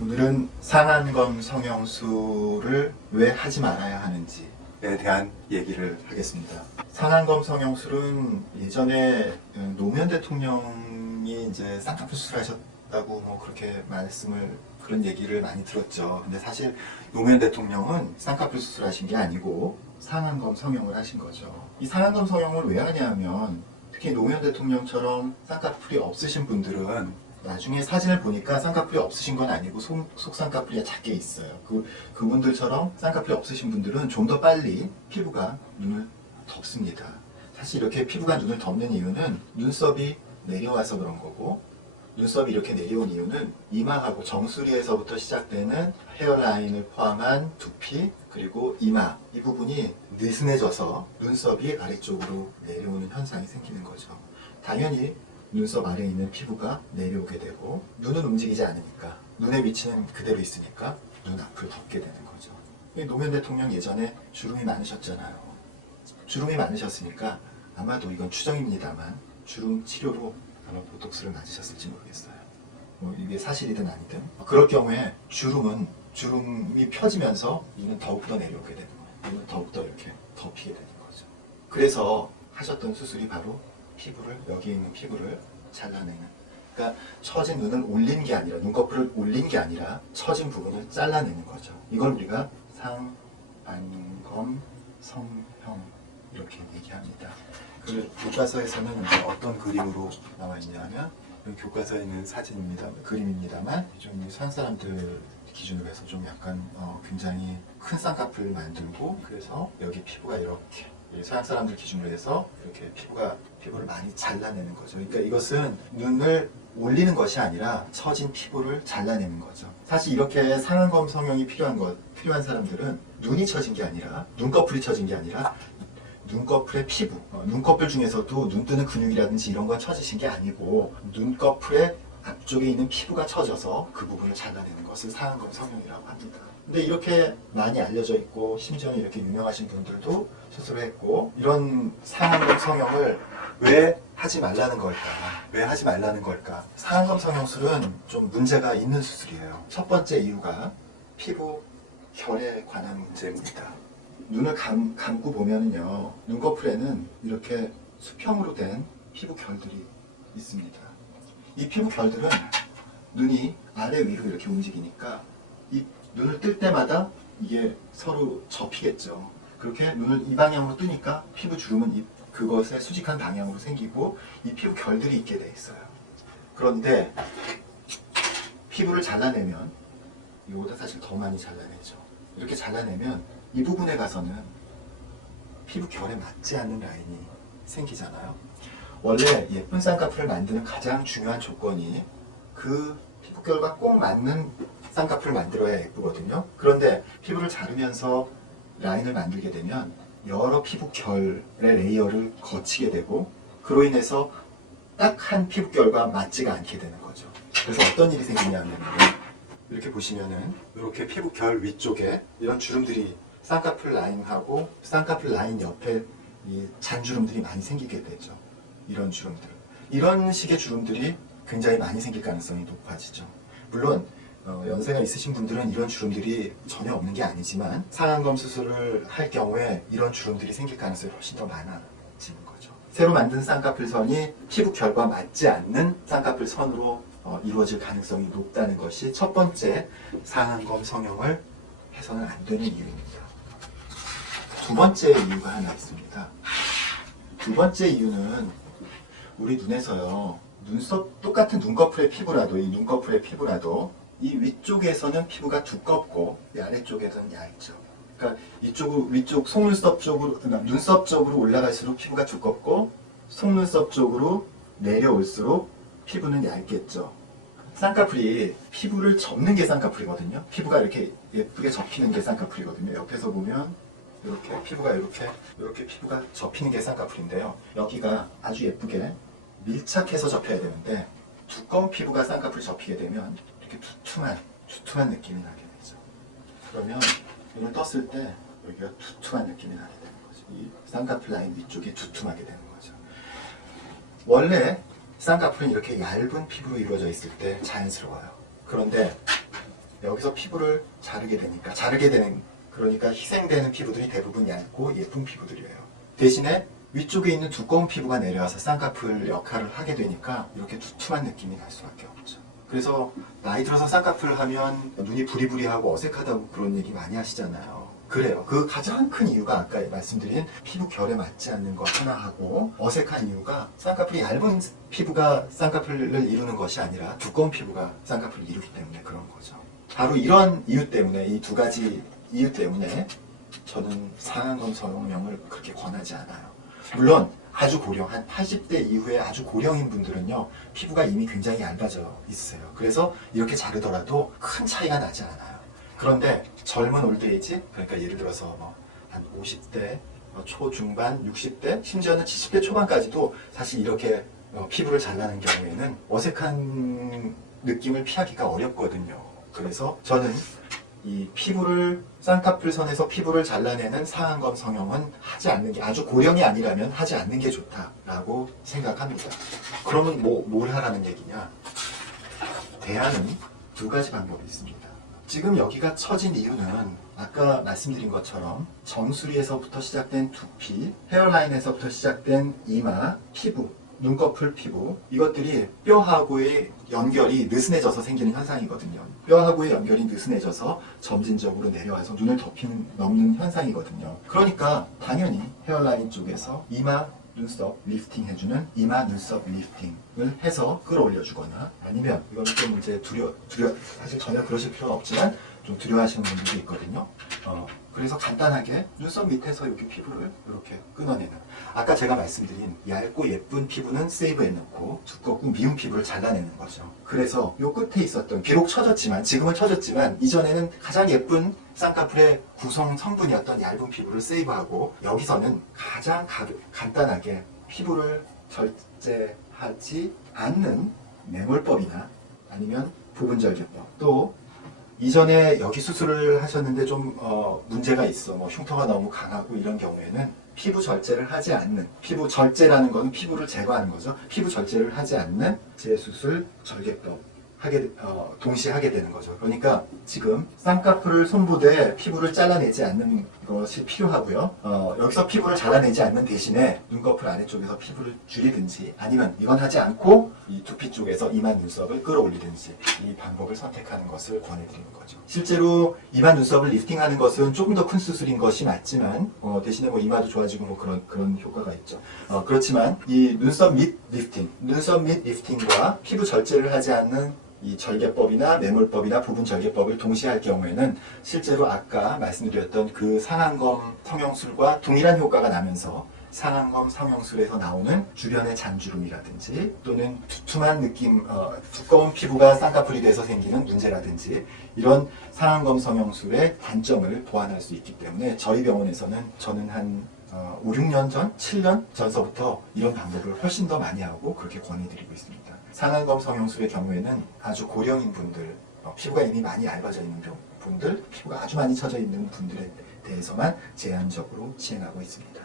오늘은 상안검 성형술을 왜 하지 말아야 하는지에 대한 얘기를 하겠습니다. 상안검 성형술은 예전에 노무현 대통령이 이제 쌍꺼풀 수술하셨다고 뭐 그렇게 그런 얘기를 많이 들었죠. 근데 사실 노무현 대통령은 쌍꺼풀 수술하신 게 아니고 상안검 성형을 하신 거죠. 이 상안검 성형을 왜 하냐면 특히 노무현 대통령처럼 쌍꺼풀이 없으신 분들은 나중에 사진을 보니까 쌍꺼풀이 없으신 건 아니고 속쌍꺼풀이 작게 있어요. 그분들처럼 쌍꺼풀이 없으신 분들은 좀 더 빨리 피부가 눈을 덮습니다. 사실 이렇게 피부가 눈을 덮는 이유는 눈썹이 내려와서 그런 거고, 눈썹이 이렇게 내려온 이유는 이마하고 정수리에서부터 시작되는 헤어라인을 포함한 두피 그리고 이마 이 부분이 느슨해져서 눈썹이 아래쪽으로 내려오는 현상이 생기는 거죠. 당연히 눈썹 아래에 있는 피부가 내려오게 되고 눈은 움직이지 않으니까 눈의 위치는 그대로 있으니까 눈 앞을 덮게 되는 거죠. 노무현 대통령 예전에 주름이 많으셨잖아요. 주름이 많으셨으니까 아마도 이건 추정입니다만 주름 치료로 아마 보톡스를 맞으셨을지 모르겠어요. 뭐 이게 사실이든 아니든 그럴 경우에 주름이 펴지면서 눈은 더욱더 내려오게 되는 거예요. 눈은 더욱더 이렇게 덮이게 되는 거죠. 그래서 하셨던 수술이 바로 여기 있는 피부를 잘라내는, 그러니까 처진 눈을 올린 게 아니라, 눈꺼풀을 올린 게 아니라 처진 부분을 잘라내는 거죠. 이걸 우리가 상안검 성형 이렇게 얘기합니다. 그 교과서에서는 어떤 그림으로 나와 있냐면 교과서에 있는 그림입니다만 좀 서양 사람들 기준으로 해서 좀 약간 굉장히 큰 쌍꺼풀을 만들고, 그래서 여기 피부가 이렇게 서양 사람들 기준으로 해서 이렇게 피부를 많이 잘라내는 거죠. 그러니까 이것은 눈을 올리는 것이 아니라 처진 피부를 잘라내는 거죠. 사실 이렇게 상안검 성형이 필요한 사람들은 눈이 처진 게 아니라, 눈꺼풀이 처진 게 아니라 눈꺼풀의 피부, 눈꺼풀 중에서도 눈 뜨는 근육이라든지 이런 건 처지신 게 아니고 눈꺼풀의 앞쪽에 있는 피부가 처져서 그 부분을 잘라내는 것을 상안검 성형이라고 합니다. 근데 이렇게 많이 알려져 있고 심지어는 이렇게 유명하신 분들도 수술을 했고, 이런 상안검 성형을 왜 하지 말라는 걸까? 상안검 성형술은 좀 문제가 있는 수술이에요. 첫 번째 이유가 피부 결에 관한 문제입니다. 눈을 감고 보면은요, 눈꺼풀에는 이렇게 수평으로 된 피부 결들이 있습니다. 이 피부 결들은 눈이 아래 위로 이렇게 움직이니까 이 눈을 뜰 때마다 이게 서로 접히겠죠. 그렇게 눈을 이 방향으로 뜨니까 피부 주름은 그것의 수직한 방향으로 생기고 이 피부 결들이 있게 돼 있어요. 그런데 피부를 잘라내면, 이거보다 사실 더 많이 잘라내죠. 이렇게 잘라내면 이 부분에 가서는 피부 결에 맞지 않는 라인이 생기잖아요. 원래 예쁜 쌍꺼풀을 만드는 가장 중요한 조건이 그 피부결과 꼭 맞는 쌍꺼풀을 만들어야 예쁘거든요. 그런데 피부를 자르면서 라인을 만들게 되면 여러 피부결의 레이어를 거치게 되고, 그로 인해서 딱 한 피부결과 맞지가 않게 되는 거죠. 그래서 어떤 일이 생기냐면 이렇게 보시면은 이렇게 피부결 위쪽에 이런 주름들이 쌍꺼풀 라인하고 쌍꺼풀 라인 옆에 이 잔주름들이 많이 생기게 되죠. 이런 식의 주름들이 굉장히 많이 생길 가능성이 높아지죠. 물론 연세가 있으신 분들은 이런 주름들이 전혀 없는 게 아니지만 상안검 수술을 할 경우에 이런 주름들이 생길 가능성이 훨씬 더 많아지는 거죠. 새로 만든 쌍꺼풀 선이 피부 결과 맞지 않는 쌍꺼풀 선으로 이루어질 가능성이 높다는 것이 첫 번째 상안검 성형을 해서는 안 되는 이유입니다. 두 번째 이유가 하나 있습니다. 두 번째 이유는 우리 눈에서요, 똑같은 눈꺼풀의 피부라도 이 위쪽에서는 피부가 두껍고 이 아래쪽에서는 얇죠. 그러니까 위쪽 속눈썹 쪽으로, 눈썹 쪽으로 올라갈수록 피부가 두껍고 속눈썹 쪽으로 내려올수록 피부는 얇겠죠. 쌍꺼풀이 피부를 접는 게 쌍꺼풀이거든요. 피부가 이렇게 예쁘게 접히는 게 쌍꺼풀이거든요. 옆에서 보면 이렇게 피부가 접히는 게 쌍꺼풀인데요. 여기가 아주 예쁘게 밀착해서 접혀야 되는데 두꺼운 피부가 쌍꺼풀 접히게 되면 이렇게 두툼한 느낌이 나게 되죠. 그러면 눈을 떴을 때 여기가 두툼한 느낌이 나게 되는 거죠. 이 쌍꺼풀 라인 위쪽이 두툼하게 되는 거죠. 원래 쌍꺼풀은 이렇게 얇은 피부로 이루어져 있을 때 자연스러워요. 그런데 여기서 피부를 자르게 되는 그러니까 희생되는 피부들이 대부분 얇고 예쁜 피부들이에요. 대신에 위쪽에 있는 두꺼운 피부가 내려와서 쌍꺼풀 역할을 하게 되니까 이렇게 두툼한 느낌이 날 수밖에 없죠. 그래서 나이 들어서 쌍꺼풀을 하면 눈이 부리부리하고 어색하다고 그런 얘기 많이 하시잖아요. 그래요. 그 가장 큰 이유가 아까 말씀드린 피부 결에 맞지 않는 것 하나 하고 어색한 이유가 쌍꺼풀이 얇은 피부가 쌍꺼풀을 이루는 것이 아니라 두꺼운 피부가 쌍꺼풀을 이루기 때문에 그런 거죠. 바로 이런 이유 때문에 이 두 가지 이유 때문에 저는 상안검 성형을 그렇게 권하지 않아요. 물론 아주 고령, 한 80대 이후에 아주 고령인 분들은요 피부가 이미 굉장히 얇아져 있어요. 그래서 이렇게 자르더라도 큰 차이가 나지 않아요. 그런데 젊은 올드에이지, 그러니까 예를 들어서 한 50대 초중반, 60대, 심지어는 70대 초반까지도 사실 이렇게 피부를 잘라낸 경우에는 어색한 느낌을 피하기가 어렵거든요. 그래서 저는 이 피부를 쌍꺼풀 선에서 피부를 잘라내는 상안검 성형은 하지 않는 게, 아주 고령이 아니라면 하지 않는 게 좋다라고 생각합니다. 그러면 뭘 하라는 얘기냐? 대안은 두 가지 방법이 있습니다. 지금 여기가 처진 이유는 아까 말씀드린 것처럼 정수리에서부터 시작된 두피, 헤어라인에서부터 시작된 이마, 피부, 눈꺼풀 피부, 이것들이 뼈하고의 연결이 느슨해져서 생기는 현상이거든요. 뼈하고의 연결이 느슨해져서 점진적으로 내려와서 눈을 넘는 현상이거든요. 그러니까 당연히 헤어라인 쪽에서 이마, 눈썹 리프팅 해주는 이마 눈썹 리프팅을 해서 끌어올려주거나, 아니면 이건 좀 이제 사실 전혀 그러실 필요는 없지만 좀 두려워하시는 분들도 있거든요. 그래서 간단하게 눈썹 밑에서 여기 피부를 이렇게 끊어내는, 아까 제가 말씀드린 얇고 예쁜 피부는 세이브해놓고 두껍고 미운 피부를 잘라내는 거죠. 그래서 요 끝에 있었던, 비록 지금은 처졌지만 이전에는 가장 예쁜 쌍꺼풀의 구성 성분이었던 얇은 피부를 세이브하고, 여기서는 가장 간단하게 피부를 절제하지 않는 매몰법이나 아니면 부분절개법, 또 이전에 여기 수술을 하셨는데 좀 문제가 있어, 흉터가 너무 강하고 이런 경우에는 피부 절제를 하지 않는, 피부 절제라는 것은 피부를 제거하는 거죠. 피부 절제를 하지 않는 재수술 절개법 동시에 하게 되는 거죠. 그러니까 지금 쌍꺼풀을 손보되 피부를 잘라내지 않는 것이 필요하고요. 여기서 피부를 잘라내지 않는 대신에 눈꺼풀 아래쪽에서 피부를 줄이든지, 아니면 이건 하지 않고 이 두피 쪽에서 이마 눈썹을 끌어올리든지, 이 방법을 선택하는 것을 권해드리는 거죠. 실제로 이마 눈썹을 리프팅하는 것은 조금 더 큰 수술인 것이 맞지만 대신에 이마도 좋아지고 그런 효과가 있죠. 그렇지만 이 눈썹 밑 리프팅과 피부 절제를 하지 않는 이 절개법이나 매몰법이나 부분 절개법을 동시에 할 경우에는 실제로 아까 말씀드렸던 그 상안검 성형술과 동일한 효과가 나면서 상안검 성형술에서 나오는 주변의 잔주름이라든지 또는 두툼한 느낌, 두꺼운 피부가 쌍꺼풀이 돼서 생기는 문제라든지 이런 상안검 성형술의 단점을 보완할 수 있기 때문에 저희 병원에서는 저는 한 5, 6년 전, 7년 전서부터 이런 방법을 훨씬 더 많이 하고 그렇게 권해드리고 있습니다. 상안검 성형술의 경우에는 아주 고령인 분들, 피부가 이미 많이 얇아져 있는 분들, 피부가 아주 많이 처져 있는 분들에 대해서만 제한적으로 시행하고 있습니다.